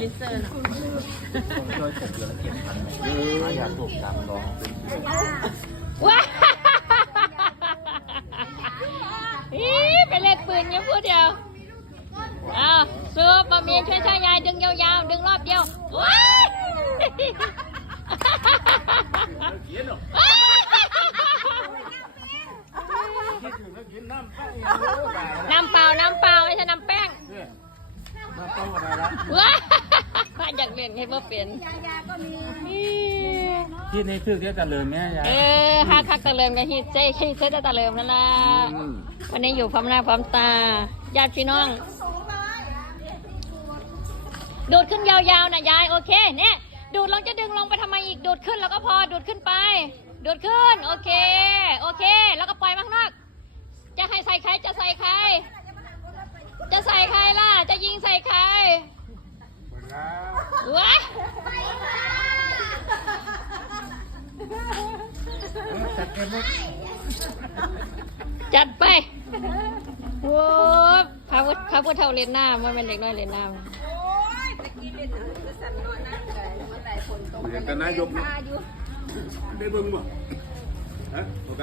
ลิเซอร์โดยผมเดือนละ7,000ถ้าอยากถูกตามร้องว้าไปเล่นปืนยังพูดเดียวอ้าวซูบมาเมียช่วยชายยายดึงยาวๆดึงรอบเดียวว้าน้ำเปล่าไม่ใช่น้ำแป้งว้าอยากเล่นให้เพื่อเปลี่ยนที่ในคือแค่ตะเลินแม่ยายฮักตะเลิมกับฮิตเซ่ตะเลิมนั่นละวันนี้อยู่พร้อมหน้าพร้อมตาญาติพี่น้องดูดขึ้นยาวๆนะยายโอเคเนี่ยดูดลงจะดึงลงไปทำไมอีกดูดขึ้นแล้วก็พอดูดขึ้นไปดูดขึ้นโอเคแล้วก็ปล่อยข้างนอกจะให้ใส่ใครจะใส่ใครล่ะจะยิงใส่ใครว้าจัดไปโว้พาพุทธเท่าเล่นน้ำมันเป็นเด็กน้อยเล่นน้ำแต่นายกได้เบิ่งบ่ฮะโอเค